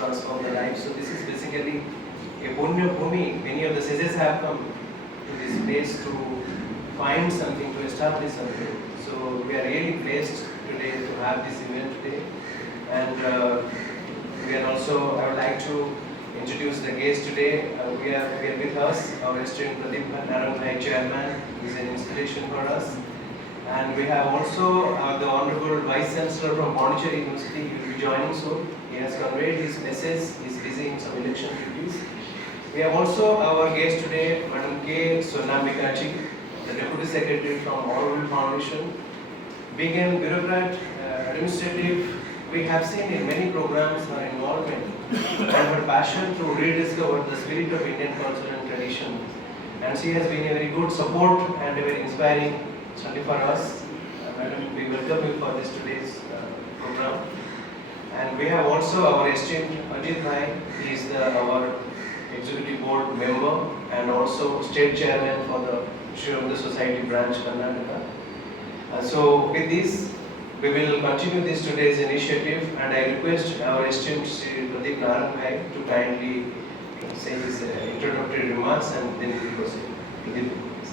transform the life. So this is basically a Punya Bhumi. Many of the sages have come to this place to find something, to establish something. So we are really blessed today to have this event today. And we are also, I would like to introduce the guest today. We are with us, our esteemed Pradeep Narangai chairman, who is an inspiration for us. And we have also the Honorable Vice Chancellor from Pondicherry University. He will be joining soon. He has conveyed his message. He is busy in some election duties. We have also our guest today, Madam K. Sonambikaji, the Deputy Secretary from Orville Foundation. Being a bureaucrat, administrative, we have seen in many programs her involvement and her passion to rediscover the spirit of Indian culture and tradition. And she has been a very good support and a very inspiring study for us. Madam, we welcome you for this today's program. And we have also our esteemed Ajit Bhai. He is our executive board member and also state chairman for the Sri Aurobindo Society branch, Karnataka. So with this, we will continue this today's initiative, and I request our esteemed Sri Pradeep Narangai to kindly say his introductory remarks and then we will proceed. Pradeep, please.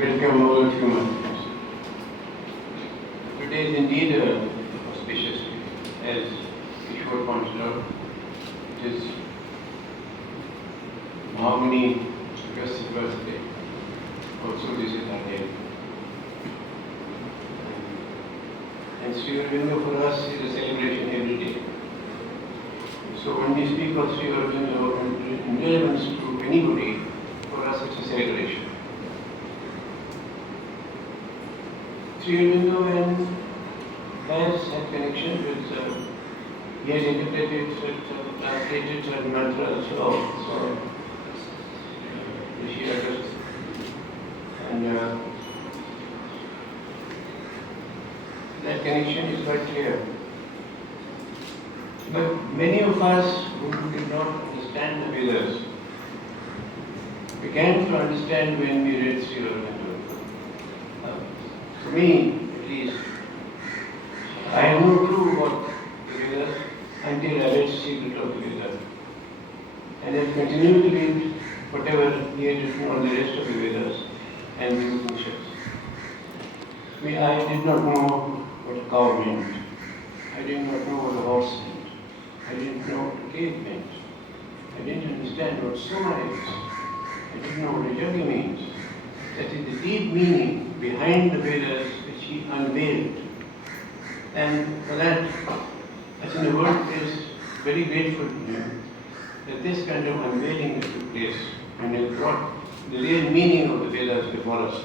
Welcome all of you. Today is indeed a auspicious day, as Kishore pointed out. It is Mahamuni August's birthday. Also, this is our day. And Sri Aurobindo for us is a celebration every day. So when we speak of Sri Aurobindo in relevance to anybody, for us it's a celebration. Sri Aurobindo has had connection with, he has interpreted, translated certain mantras of Rishi Agastya. And that connection is quite clear. But many of us who did not understand the Vedas began to understand when we read Sri Aurobindo. For me, at least, I have no clue about the Vedas until I read Secret of the Vedas. And I continue to read whatever he had written on the rest of the Vedas and the Upanishads. I did not know what a cow meant. I did not know what a horse meant. I didn't know what a cave meant. I didn't understand what Soma is. I didn't know what a yogi means. That is the deep meaning behind the Vedas which he unveiled. And for that, as in the world is very grateful to him that this kind of unveiling took place and has brought the real meaning of the Vedas before us.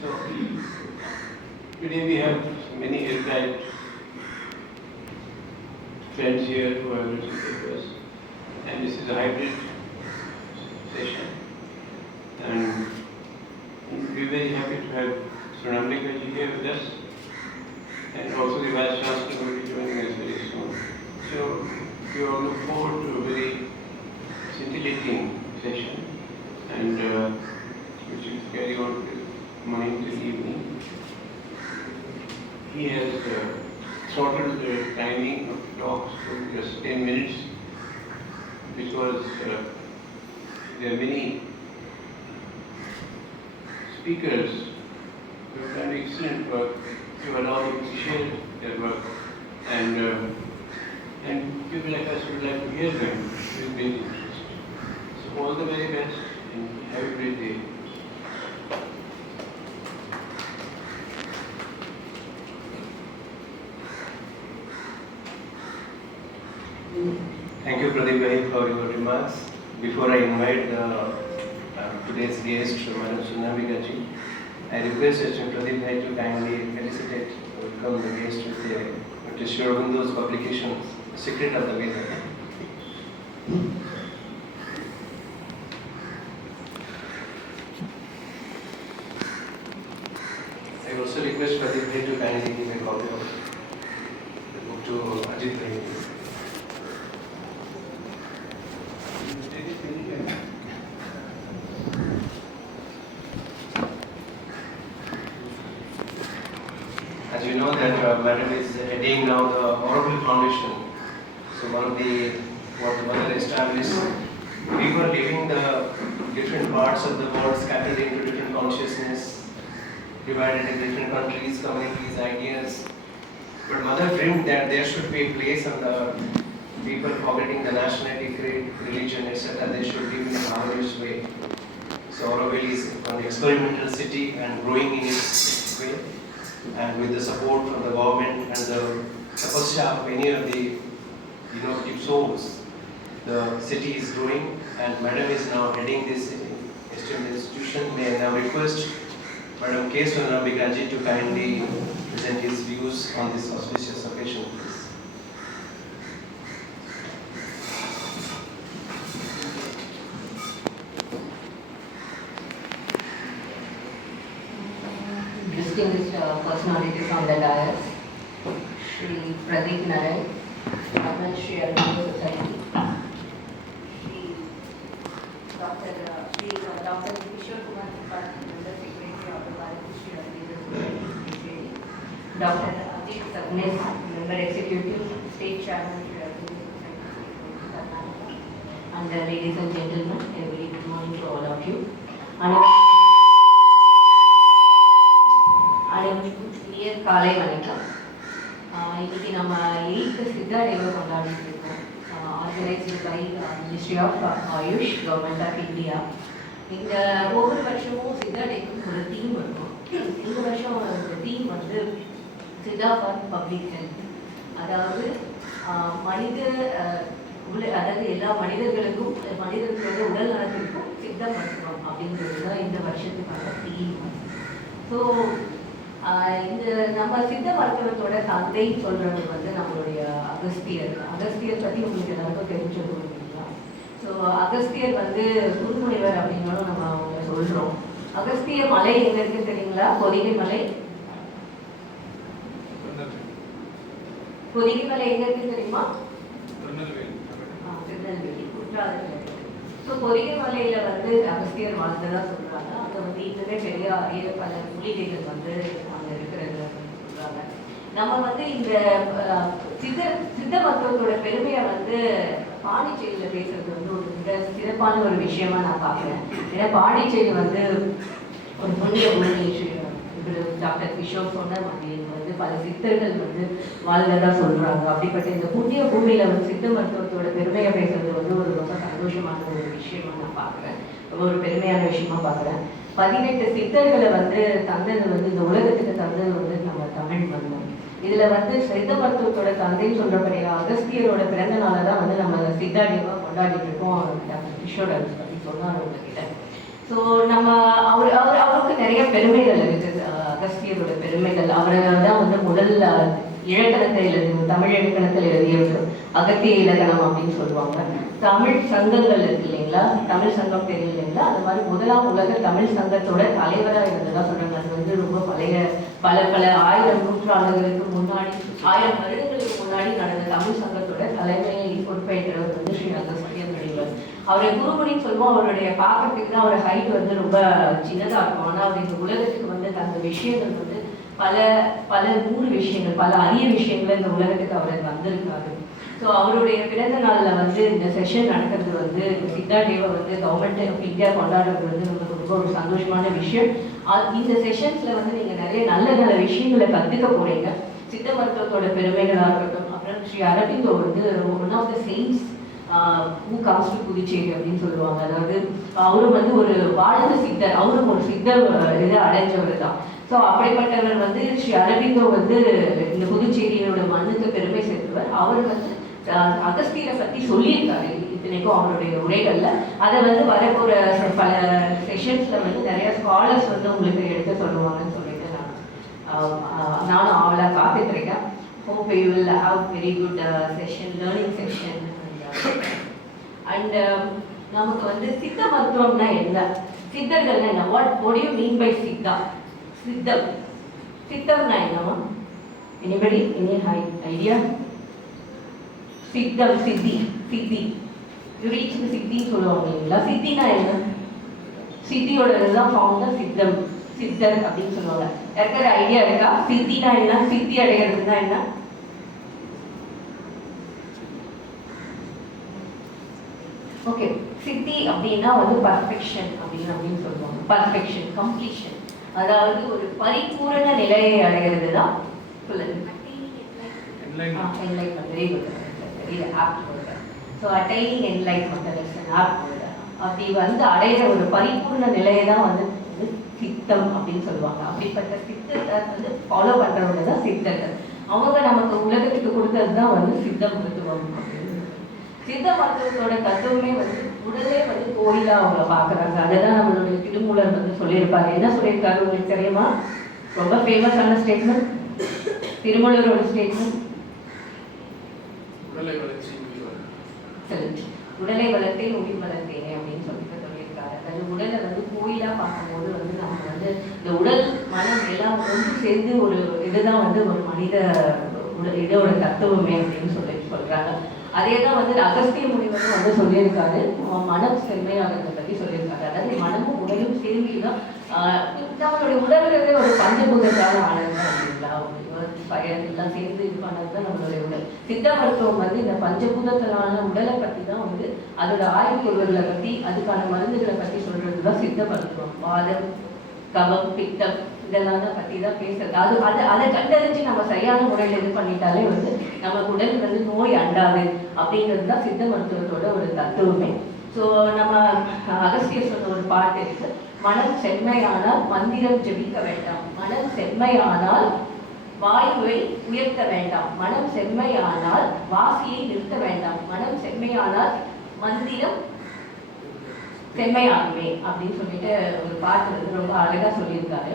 So, today we have many erudite friends here who have written papers, and this is a hybrid session. And we're very happy to have Sonambikaji here with us, and also the Vice Chancellor will be joining us very soon. So we all look forward to a very scintillating session, and which will carry on till morning till evening. He has throttled the timing of the talks to just 10 minutes because there are many speakers who have done excellent work, to allow them to share their work, and people like us would like to hear them with great interest. So all the very best and have a great day. Thank you, Pradeep Bhai, for your remarks. Before I invite today's guest, Madam Sonambikaji, I request Mr. Pradeep Bhai to kindly felicitate, welcome the guest with Sri Aurobindo's publications, Secret of the Vedas. request Pradeep to kindly give a copy of the book to Ajit Bhai. As you know that Madam is heading now the Aurobill Foundation. So one of the what the mother established, people living the different parts of the world, scattered into different consciousness, divided in different countries, communities, ideas. But mother dreamed that there should be a place on the people forgetting the nationality, creed, religion, etc. They should live in a harmonious way. So Aurobill is an experimental city and growing in its way. And with the support from the government and the tapasya of many of the innovative souls, the city is growing, and Madam is now heading this esteemed institution. May I now request Madam K. Swarnabhi Ganji to kindly present his views on this auspicious occasion, please. Distinguished personalities on the dais, Shri Pradeep Narayan, Chairman Shri Aurobill Society, Shri Dr. Kishore Kumar Tripathi, Member Secretary of the Bharati Shri Aurobill Society, Dr. Ajit Sabnis, Member Executive, State Chairman Shri Aurobill Society, Karnataka, and ladies and gentlemen, a very good morning to all of you. இனிய காலை வணக்கம். இன்னைக்கு நம்ம 8th சித்தா டேவை கொண்டாடிட்டு இருக்கோம். Organised by ministry of Ayush, government of India. இந்த ஒவ்வொரு வருஷமும் சித்தா டேக்கு ஒரு தீம் இருக்கும். இந்த வருஷம் அந்த தீம் வந்து சித்தா ஃபார் பப்ளிக் ஹெல்த். அதாவது அதாவது எல்லா மனிதர்களுக்கும் மனிதர்களோட உடல் நலத்திற்கும் சித்த மருத்துவம் அப்படிங்கிறது தான் இந்த வருஷத்துக்கான தீம். ஸோ இந்த நம்ம சித்த மருத்துவத்தோட தந்தை சொல்றது வந்து நம்மளுடைய அகஸ்தியர். அகஸ்தியர் பற்றி உங்களுக்கு எல்லாருக்கும் தெரிஞ்சிருக்கும் இல்லைங்களா? ஸோ அகஸ்தியர் வந்து குருமுனிவர் அப்படின்னாலும் நம்ம அவங்க சொல்கிறோம். அகஸ்தியர் மலை எங்க இருக்குன்னு தெரியுங்களா? பொதிகை மலை. பொதிகை மலை எங்க இருக்குன்னு தெரியுமா? திருநெல்வேலி, குற்றாலத்தில். ஸோ பொதிகை மலையில வந்து அகஸ்தியர் வாழ்ந்ததா சொல்றாங்க. அங்கே வந்து இன்னுமே பெரிய பல மூலிகைகள் வந்து அங்கே இருக்கிறது சொல்றாங்க. நம்ம வந்து இந்த சித்த மருத்துவத்தோட பெருமையை வந்து பாண்டிச்சேரியில் பேசுறது வந்து ஒரு மிக சிறப்பான ஒரு விஷயமா நான் பார்க்குறேன். ஏன்னா பாண்டிச்சேரி வந்து ஒரு புண்ணிய பூமி. டாக்டர் கிஷோர் சொன்ன மாதிரி வந்து பல சித்தர்கள் வந்து வாழ்ந்ததா சொல்றாங்க. அப்படிப்பட்ட இந்த புண்ணிய பூமியில வந்து சித்த மருத்துவத்தோட பெருமையை பேசுறது வந்து ஒரு ரொம்ப சந்தோஷமான ஒரு விஷயமா நான் பார்க்குறேன். ரொம்ப ஒரு பெருமையான விஷயமா பார்க்குறேன். 18 சித்தர்களை வந்து தந்தது வந்து இந்த உலகத்துக்கு தந்தது வந்து நம்ம தமிழ் மருத்துவம். இதுல வந்து சித்த மருத்துவத்தோட தந்தைன்னு சொல்றபடியா அகஸ்தியரோட பிறந்த நாளை தான் வந்து நம்ம சித்தா டேவா கொண்டாடிட்டு இருக்கோம். டாக்டர் கிஷோர் அதை பற்றி சொன்னார் உங்ககிட்ட. ஸோ நம்ம அவருக்கு நிறைய பெருமைகள் இருக்குது. அகஸ்தியரோட பெருமைகள். அவரை தான் வந்து முதல் இலக்கணத்தை தமிழ் இலக்கணத்தில் எழுதியவர் அகத்திய இலக்கணம் அப்படின்னு சொல்லுவாங்க. தமிழ் சங்கங்கள் இருக்கு இல்லைங்களா? தமிழ் சங்கம் தெரியும் இல்லைங்களா? அந்த மாதிரி முதலாம் உலக தமிழ் சங்கத்தோட தலைவராக இருந்ததா சொல்றாங்க. அது வந்து ரொம்ப பல 1000 நூற்றாண்டுகளுக்கு முன்னாடி, 1000 வருடங்களுக்கு முன்னாடி நடந்த தமிழ் சங்கத்தோட தலைமையை பொறுப்பேற்றவர் வந்து ஸ்ரீ அகஸ்தியர் முனிவர். அவரை குருமுனின்னு சொல்லுவோம். அவருடைய பார்க்கறதுக்கு தான் அவர் ஹைட் வந்து ரொம்ப சின்னதாக இருக்கும். ஆனால் அவர் இந்த உலகத்துக்கு வந்து தந்த விஷயங்கள் வந்து பல 100 விஷயங்கள், பல அரிய விஷயங்கள் இந்த உலகத்துக்கு அவர் வந்திருக்காரு. ஸோ அவருடைய பிறந்த நாளில் வந்து இந்த செஷன் நடக்கிறது வந்து சித்தா டேவை வந்து கவர்மெண்ட் ஆஃப் இந்தியா கொண்டாடுறது வந்து நமக்கு ரொம்ப ஒரு சந்தோஷமான விஷயம். இந்த செஷன்ஸில் வந்து நீங்கள் நிறைய நல்ல விஷயங்களை கற்றுக்க போறீங்க. சித்த மருத்துவத்தோட பெருமைகளாக இருக்கட்டும். அப்புறம் ஸ்ரீ அரபிந்தோ வந்து one of the saints who comes to Puducherry அப்படின்னு சொல்லுவாங்க. அதாவது அவரும் வந்து ஒரு வாழ்ந்த சித்தர். அவரும் ஒரு சித்தர் இதை அடைஞ்சவர் தான். ஸோ அப்படிப்பட்டவர் வந்து ஸ்ரீ அரபிந்தோ வந்து இந்த புதுச்சேரியோட மண்ணுக்கு பெருமை சேர்த்தவர். அவர் வந்து அகஸ்தியரை பற்றி சொல்லியிருக்காரு இத்தனைக்கும் அவருடைய உரைகள்ல. அதை வந்து வரப்போற பல செஷன்ஸ்ல வந்து நிறைய ஸ்காலர்ஸ் வந்து உங்களுக்கு எடுத்து சொல்லுவாங்கன்னு சொல்லிட்டு நானும் அவளை காத்துட்டு இருக்கேன். Hope you will have very good session, learning session. And நமக்கு வந்து சித்த மருத்துவம்னா என்ன? சித்தர்கள்னா என்ன? What do you mean by Siddha? சித்தம் சித்தம்னா என்னமா? Anybody? Any idea? சித்தம், சித்தி, சித்தி. You reach the சித்தின்னு சொல்லுவாங்க இல்லைங்களா? சித்தினா என்ன? சித்தியோட இதுதான் ஃபார்ம் தான் சித்தம், சித்தர் அப்படின்னு சொல்லுவாங்க. இருக்கிற ஐடியா இருக்கா? சித்தினா என்ன? சித்தி அடைகிறதுனா என்ன? ஓகே, சித்தி அப்படின்னா வந்து பர்ஃபெக்ஷன் அப்படின்னு சொல்லுவாங்க. பர்ஃபெக்ஷன், கம்ப்ளீஷன், அதாவது ஒரு பரிபூரண நிலையை அடைகிறது தான் சொல்லுங்க. Enlightenment, very good. Very apt word. So attaining enlightenment is an apt word. அப்படி வந்து அடைகிற ஒரு பரிபூர்ண நிலையை தான் வந்து சித்தம் அப்படின்னு சொல்லுவாங்க. அப்படிப்பட்ட சித்தத்தை வந்து ஃபாலோ பண்றவங்க தான் சித்தர்கள். அவங்க நமக்கு உலகத்துக்கு கொடுத்தது தான் வந்து சித்த மருத்துவம். சித்த மருத்துவத்தோட தத்துவமே வந்து உடலே வந்து கோயிலா அவங்க பாக்குறாங்க. அதைதான் நம்மளுடைய திருமூலர் வந்து சொல்லியிருப்பாரு. என்ன சொல்லியிருக்காரு உங்களுக்கு தெரியுமா? ரொம்ப ஃபேமஸான ஸ்டேட்மெண்ட், திருமூலரோட ஸ்டேட்மெண்ட். உடலை வளர்த்தேன் உயிர் வளர்த்தேனே அப்படின்னு சொல்லியிருக்காரு. அதாவது உடலை வந்து கோயிலா பார்க்கும்போது வந்து நம்ம வந்து இந்த உடல் மனம் எல்லாம் ஒன்று சேர்ந்து ஒரு இதுதான் வந்து ஒரு மனித இதோட தத்துவமே அப்படின்னு சொல்றாங்க. அதே தான் வந்து அகஸ்திய முனிவரும் வந்து சொல்லியிருக்காரு. மனம் செம்மையாகிறத பற்றி சொல்லியிருக்காரு. அதாவது மனமும் உடலும் சேர்ந்து தான் நம்மளுடைய உடல்கிறதே ஒரு பஞ்சபூதத்தால் ஆனது அப்படிங்களா? ஃபயர் எல்லாம் சேர்ந்து இது பண்ணது தான் நம்மளுடைய உடல். சித்த மருத்துவம் வந்து இந்த பஞ்சபூதத்திலான உடலை பற்றி தான் வந்து அதோட ஆய்வுகளை பற்றி அதுக்கான மருந்துகளை பற்றி சொல்றது தான் சித்த மருத்துவம். வாதம், கபம், பித்தம் இதெல்லாம் தான் பற்றி தான் பேசுறது. அதை கண்டறிஞ்சு நம்ம சரியான முறையில் இது பண்ணிட்டாலே வந்து நம்ம உடல் வந்து நோய் அண்டாது அப்படிங்கிறது தான் சித்த மருத்துவத்தோட ஒரு தத்துவமே. ஸோ நம்ம அகஸ்தியர் சொன்ன ஒரு பாட்டு இருக்கு, மனம் செம்மையானால் மந்திரம் ஜெபிக்க வேண்டாம், மனம் செம்மையானால் வாயுவை உயர்த்த வேண்டாம், மனம் செம்மையானால் வாசியை நிறுத்த வேண்டாம், மனம் செம்மையானால் மந்திரம் செம்மையாகுமே அப்படின்னு சொல்லிட்டு ஒரு பாட்டு வந்து ரொம்ப அழகா சொல்லியிருக்காரு.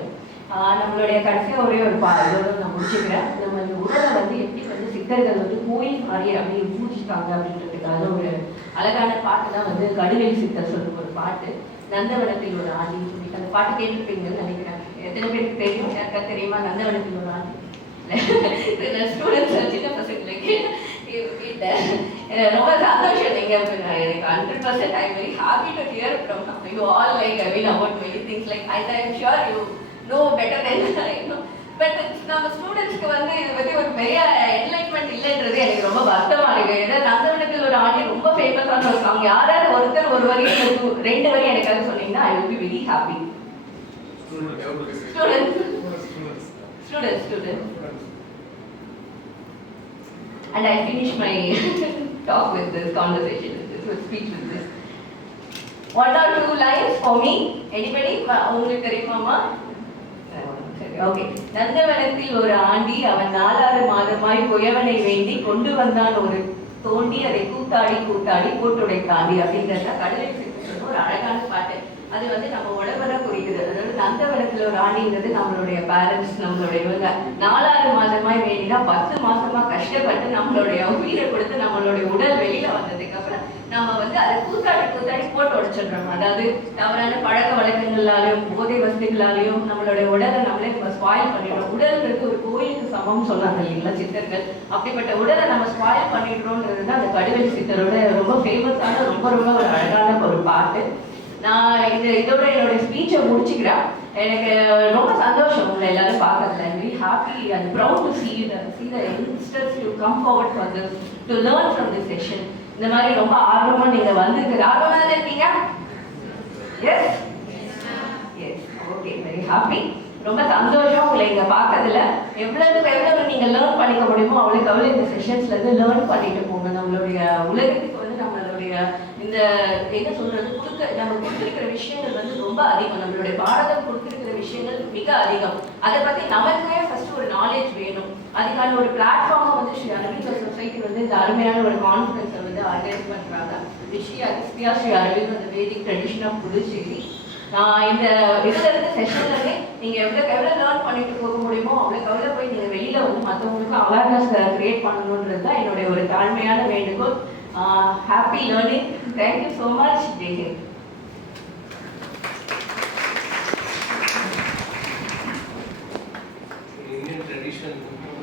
நம்மளுடைய கடைசியாக ஒரே ஒரு இதோட நான் முடிச்சுக்கிறேன். நம்ம இந்த உடலை வந்து எப்படி வந்து சித்தர்கள் வந்து கோயில் மாதிரி அப்படியே பூஜிக்காங்க அப்படின்றதுக்காக ஒரு அழகான பாட்டு தான் வந்து கடுவெளி சித்தர் சொல்லும் ஒரு பாட்டு, நந்தவனத்தில் ஒரு ஆண்டின்னு சொல்லிட்டு. அந்த பாட்டு கேட்டிருப்பீங்கன்னு நினைக்கிறேன். எத்தனை பேருக்கு தெரியும்? யாருக்கா தெரியுமா நந்தவனத்தில் ஒரு ஆண்டி? ஸ்டூடெண்ட்ஸ் சின்ன பசங்களுக்கு ரொம்ப சந்தோஷம். நீங்க எனக்கு 100% ஐ very happy to hear from you all. Like I mean about many things like I am sure you know better then but நம்ம ஸ்டூடெண்ட்ஸ்க்கு வந்து இதை பற்றி ஒரு பெரிய என்லைட்மெண்ட் இல்லைன்றது எனக்கு ரொம்ப வருத்தமா இருக்கு. ஏன்னா நந்தவனத்தில் ஒரு ஆண்டி ரொம்ப ஃபேமஸான ஒரு சாங். யாராவது ஒருத்தர் ஒரு வரி 2 வரி எனக்காக சொன்னீங்கன்னா I will be very happy. Students. And I finish my talk with this conversation, with speech with this. 1 or 2 lines for me. Anybody? உங்களுக்கு தெரியுமாமா? ஓகே. நந்தவனத்தில் ஒரு ஆண்டி அவன் 4 மாதமாய் குயவனை வேண்டி கொண்டு வந்தான் ஒரு தோண்டி அதை கூத்தாடி போட்டுடைத்தாண்டி அப்படிங்கிறத கடலை சித்தர் ஒரு அழகான பாட்டு. அது வந்து நம்ம உடம்பெல்லாம் குறிக்குது. அதாவது நந்தவனத்தில் ஒரு ஆண்டிங்கிறது நம்மளுடைய பேரண்ட்ஸ், நம்மளுடைய இவங்க 4 மாதமாய் வேண்டினா 10 மாசமா கஷ்டப்பட்டு நம்மளுடைய உயிரை கொடுத்து நம்மளுடைய உடல் வெளியில வந்ததுக்கு அப்புறம் நம்ம வந்து அதை கூத்தாடி போட்டு உடைச்சிடுறோம். அதாவது தவறான பழக்க வழக்கங்களாலையும் போதை வசதிகளாலையும் நம்மளுடைய உடலை நம்மளே நம்ம ஸ்பாயில் பண்ணிடுறோம். உடல்ன்றது ஒரு கோயிலுக்கு சமம் சொன்னாங்க இல்லைங்களா சித்தர்கள். அப்படிப்பட்ட உடலை நம்ம ஸ்பாயில் பண்ணிடுறோன்றது தான் அந்த கடுவெளி சித்தரோட ரொம்ப ஃபேமஸான ரொம்ப ஒரு அழகான ஒரு பாட்டு. நான் இதோட என்னோட ஸ்பீச்சை முடிச்சுக்கிறேன். எனக்கு ரொம்ப சந்தோஷம் உங்களை எல்லாரும் பார்க்கறதுல. I very happy and proud to see the youngsters to come forward for this, to learn from this session. இந்த மாதிரி ரொம்ப ஆர்வமா நீங்க வந்திருக்கு. ஆர்வமா தானே இருக்கீங்க? S okay, very happy. ரொம்ப சந்தோஷம் உங்களை இங்க பார்க்கறதுல. எவ்வளவு நீங்க லேர்ன் பண்ணிக்க முடியுமோ அவ்வளவு இந்த செஷன்ஸ்ல இருந்து லேர்ன் பண்ணிட்டு போங்க. நம்மளுடைய உலகத்துக்கு வந்து நம்மளுடைய இந்த என்ன சொல்றது நம்ம கொடுத்திருக்கிற விஷயங்கள் வந்து ரொம்ப அதிகம். நம்மளுடைய பாரதம் கொடுத்திருக்கிற விஷயங்கள் மிக அதிகம். அதை பத்தி நமக்கே ஃபர்ஸ்ட் ஒரு நாலேஜ் வேணும். அதுக்கான ஒரு பிளாட்ஃபார்மை வந்து ஸ்ரீ அரவிந்த சொசைட்டி வந்து இந்த அருமையான ஒரு கான்ஃபரன்ஸை வந்து ஆர்கனைஸ் பண்றாங்க. ஸ்ரீ அகஸ்தியா ஸ்ரீ அரவிந்த் அந்த வேதிக் ட்ரெடிஷன் ஆஃப் புதுச்சேரி. இந்த இதுல இருந்து செஷன்ல இருந்து நீங்க எவ்வளவு லேர்ன் பண்ணிட்டு போக முடியுமோ அவ்வளவு போய் நீங்க வெளியில வந்து மற்றவங்களுக்கு அவேர்னஸ் கிரியேட் பண்ணணுன்றது தான் என்னுடைய ஒரு தாழ்மையான வேண்டுகோள். Happy learning. Thank you so much. Jai Hind. mentioned